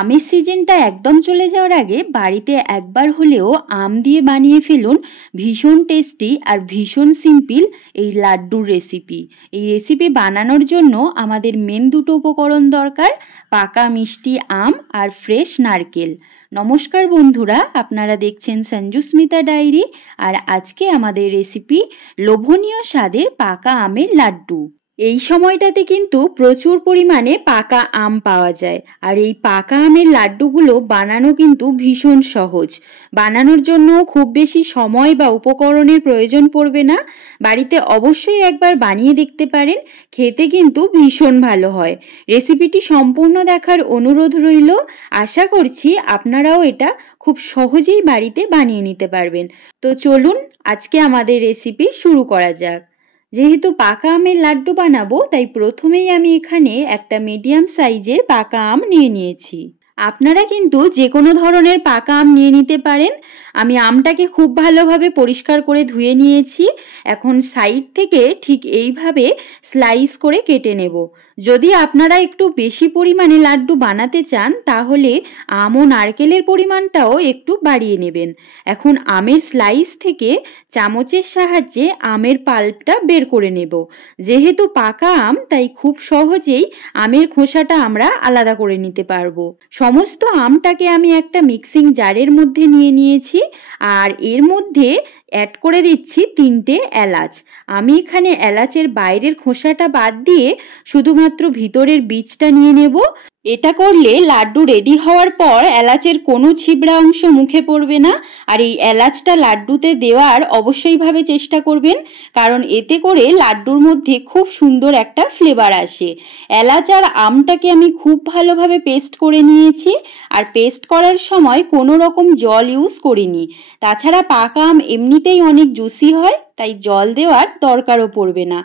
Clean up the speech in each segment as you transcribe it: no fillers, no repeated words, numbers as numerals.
আমের সিজনটা একদম চলে যাওয়ার আগে বাড়িতে একবার হলেও আম দিয়ে বানিয়ে ফেলুন ভীষণ টেস্টি আর ভীষণ সিম্পল এই লাড্ডুর রেসিপি। এই রেসিপি বানানোর জন্য আমাদের মেন দুটো উপকরণ দরকার, পাকা মিষ্টি আম আর ফ্রেশ নারকেল। নমস্কার বন্ধুরা, আপনারা দেখছেন সঞ্জুস্মিতা ডায়েরি। আর আজকে আমাদের রেসিপি লোভনীয় স্বাদের পাকা আমের লাড্ডু। এই সময়টাতে কিন্তু প্রচুর পরিমাণে পাকা আম পাওয়া যায়, আর এই পাকা আমের লাড্ডুগুলো বানানো কিন্তু ভীষণ সহজ। বানানোর জন্য খুব বেশি সময় বা উপকরণের প্রয়োজন পড়বে না। বাড়িতে অবশ্যই একবার বানিয়ে দেখতে পারেন, খেতে কিন্তু ভীষণ ভালো হয়। রেসিপিটি সম্পূর্ণ দেখার অনুরোধ রইল। আশা করছি আপনারাও এটা খুব সহজেই বাড়িতে বানিয়ে নিতে পারবেন। তো চলুন আজকে আমাদের রেসিপি শুরু করা যাক। যেহেতু পাকা আমের লাড্ডু বানাবো, তাই প্রথমেই আমি এখানে একটা মিডিয়াম সাইজের পাকা আম নিয়ে নিয়েছি। আপনারা কিন্তু যে কোনো ধরনের পাকা আম নিয়ে নিতে পারেন। আমি আমটাকে খুব ভালোভাবে পরিষ্কার করে ধুয়ে নিয়েছি। এখন সাইড থেকে ঠিক এইভাবে স্লাইস করে কেটে নেব। যদি আপনারা একটু বেশি পরিমাণে লাড্ডু বানাতে চান, তাহলে আম ও নারকেলের পরিমাণটাও একটু বাড়িয়ে নেবেন। এখন আমের স্লাইস থেকে চামচের সাহায্যে আমের পাল্পটা বের করে নেব। যেহেতু পাকা আম, তাই খুব সহজেই আমের খোসাটা আমরা আলাদা করে নিতে পারবো। সমস্ত আমটাকে আমি একটা মিক্সিং জারের মধ্যে নিয়ে নিয়েছি, আর এর মধ্যে অ্যাড করে দিচ্ছি 3টে এলাচ। আমি এখানে এলাচের বাইরের খোসাটা বাদ দিয়ে শুধুমাত্র ভিতরের বীজটা নিয়ে নেব। এটা করলে লাড্ডু রেডি হওয়ার পর এলাচের কোনো ছিবড়া অংশ মুখে পড়বে না। আর এই এলাচটা লাড্ডুতে দেওয়ার অবশ্যইভাবে চেষ্টা করবেন, কারণ এতে করে লাড্ডুর মধ্যে খুব সুন্দর একটা ফ্লেভার আসে। এলাচ আর আমটাকে আমি খুব ভালোভাবে পেস্ট করে নিয়েছি, আর পেস্ট করার সময় কোনো রকম জল ইউজ করিনি। তাছাড়া পাকা আম এমনিতেই অনেক জুসি হয়, তাই জল দেওয়ার দরকারও পড়বে না।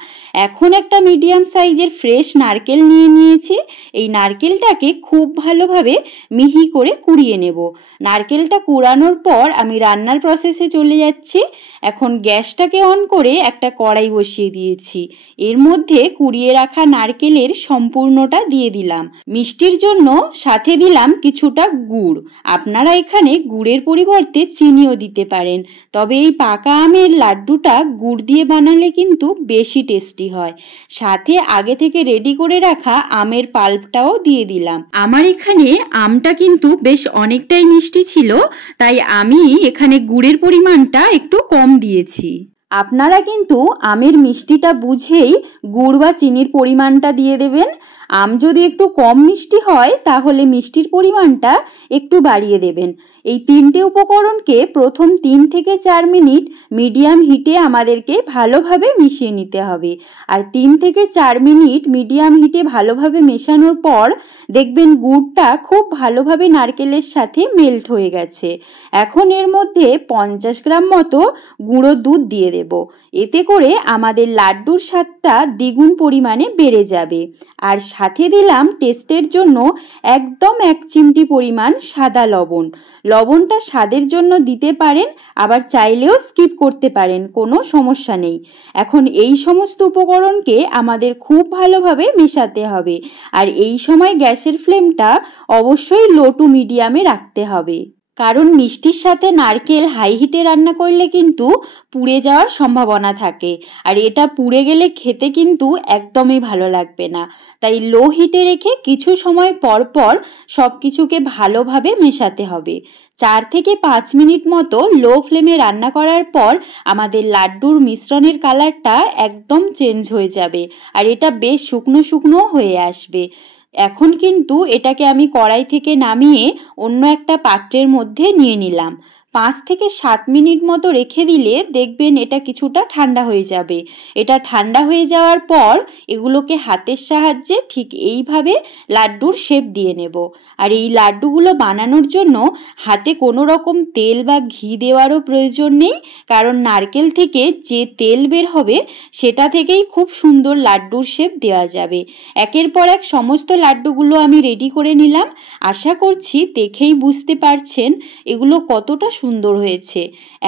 এখন একটা মিডিয়াম সাইজের ফ্রেশ নারকেল নিয়ে নিয়েছি। এই নারকেলটাকে খুব ভালোভাবে মিহি করে কুড়িয়ে নেব। নারকেলটা কুড়ানোর পর আমি রান্নার প্রসেসে চলে যাচ্ছি। এখন গ্যাসটাকে অন করে একটা কড়াই বসিয়ে দিয়েছি। এর মধ্যে কুড়িয়ে রাখা নারকেলের সম্পূর্ণটা দিয়ে দিলাম। মিষ্টির জন্য সাথে দিলাম কিছুটা গুড়। আপনারা এখানে গুড়ের পরিবর্তে চিনিও দিতে পারেন, তবে এই পাকা আমের লাড্ডুটা গুড় দিয়ে বানালে কিন্তু বেশি টেস্টি হয়। সাথে আগে থেকে রেডি করে রাখা আমের পাল্পটাও দিয়ে দিলাম। আমার এখানে আমটা কিন্তু বেশ অনেকটাই মিষ্টি ছিল, তাই আমি এখানে গুড়ের পরিমাণটা একটু কম দিয়েছি। আপনারা কিন্তু আমের মিষ্টিটা বুঝেই গুড় বা চিনির পরিমাণটা দিয়ে দেবেন। আম যদি একটু কম মিষ্টি হয়, তাহলে মিষ্টির পরিমাণটা একটু বাড়িয়ে দেবেন। এই 3টে উপকরণকে প্রথম 3 থেকে 4 মিনিট মিডিয়াম হিটে আমাদেরকে ভালোভাবে মিশিয়ে নিতে হবে। আর 3 থেকে 4 মিনিট মিডিয়াম হিটে ভালোভাবে মেশানোর পর দেখবেন গুড়টা খুব ভালোভাবে নারকেলের সাথে মেল্ট হয়ে গেছে। এখন এর মধ্যে 50 গ্রাম মতো গুঁড়ো দুধ দিয়ে দেব। এতে করে আমাদের লাড্ডুর স্বাদটা দ্বিগুণ পরিমাণে বেড়ে যাবে। আর সাথে দিলাম টেস্টের জন্য একদম 1 চিমটি পরিমাণ সাদা লবণ। লবণটা স্বাদের জন্য দিতে পারেন, আবার চাইলেও স্কিপ করতে পারেন, কোনো সমস্যা নেই। এখন এই সমস্ত উপকরণকে আমাদের খুব ভালোভাবে মেশাতে হবে। আর এই সময় গ্যাসের ফ্লেমটা অবশ্যই লো টু মিডিয়ামে রাখতে হবে, কারণ মিষ্টির সাথে নারকেল হাই হিটে রান্না করলে কিন্তু পুড়ে যাওয়ার সম্ভাবনা থাকে, আর এটা পুড়ে গেলে খেতে কিন্তু একদমই ভালো লাগবে না। তাই লো হিটে রেখে কিছু সময় পর পর সব কিছুকে ভালোভাবে মেশাতে হবে। 4 থেকে 5 মিনিট মতো লো ফ্লেমে রান্না করার পর আমাদের লাড্ডুর মিশ্রণের কালারটা একদম চেঞ্জ হয়ে যাবে, আর এটা বেশ শুকনো শুকনো হয়ে আসবে। এখন কিন্তু এটাকে আমি কড়াই থেকে নামিয়ে অন্য একটা পাত্রের মধ্যে নিয়ে নিলাম। 5 থেকে 7 মিনিট মতো রেখে দিলে দেখবেন এটা কিছুটা ঠান্ডা হয়ে যাবে। এটা ঠান্ডা হয়ে যাওয়ার পর এগুলোকে হাতের সাহায্যে ঠিক এইভাবে লাড্ডুর শেপ দিয়ে নেব। আর এই লাড্ডুগুলো বানানোর জন্য হাতে কোনো রকম তেল বা ঘি দেওয়ারও প্রয়োজন নেই, কারণ নারকেল থেকে যে তেল বের হবে সেটা থেকেই খুব সুন্দর লাড্ডুর শেপ দেওয়া যাবে। একের পর এক সমস্ত লাড্ডুগুলো আমি রেডি করে নিলাম। আশা করছি দেখেই বুঝতে পারছেন এগুলো কতটা সুন্দর হয়েছে।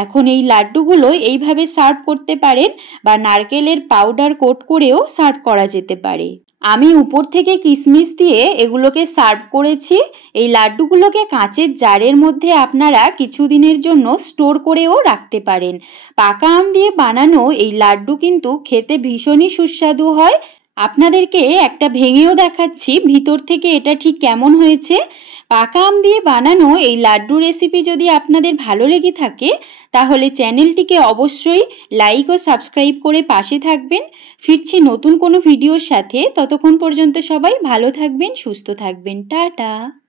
এখন এই লাড্ডুগুলো এইভাবে সার্ভ করতে পারেন, বা নারকেলের পাউডার কোট করেও সার্ভ করা যেতে পারে। আমি উপর থেকে কিশমিশ দিয়ে এগুলোকে সার্ভ করেছি। এই লাড্ডুগুলোকে কাঁচের জারের মধ্যে আপনারা কিছুদিনের জন্য স্টোর করেও রাখতে পারেন। পাকা আম দিয়ে বানানো এই লাড্ডু কিন্তু খেতে ভীষণই সুস্বাদু হয়। আপনাদেরকে একটা ভেঙেও দেখাচ্ছি ভিতর থেকে এটা ঠিক কেমন হয়েছে। পাকা আম দিয়ে বানানো এই লাড্ডু রেসিপি যদি আপনাদের ভালো লেগে থাকে তাহলে চ্যানেলটিকে অবশ্যই লাইক ও সাবস্ক্রাইব করে পাশে থাকবেন। ফিরছি নতুন কোনো ভিডিওর সাথে, ততক্ষণ পর্যন্ত সবাই ভালো থাকবেন, সুস্থ থাকবেন। টাটা।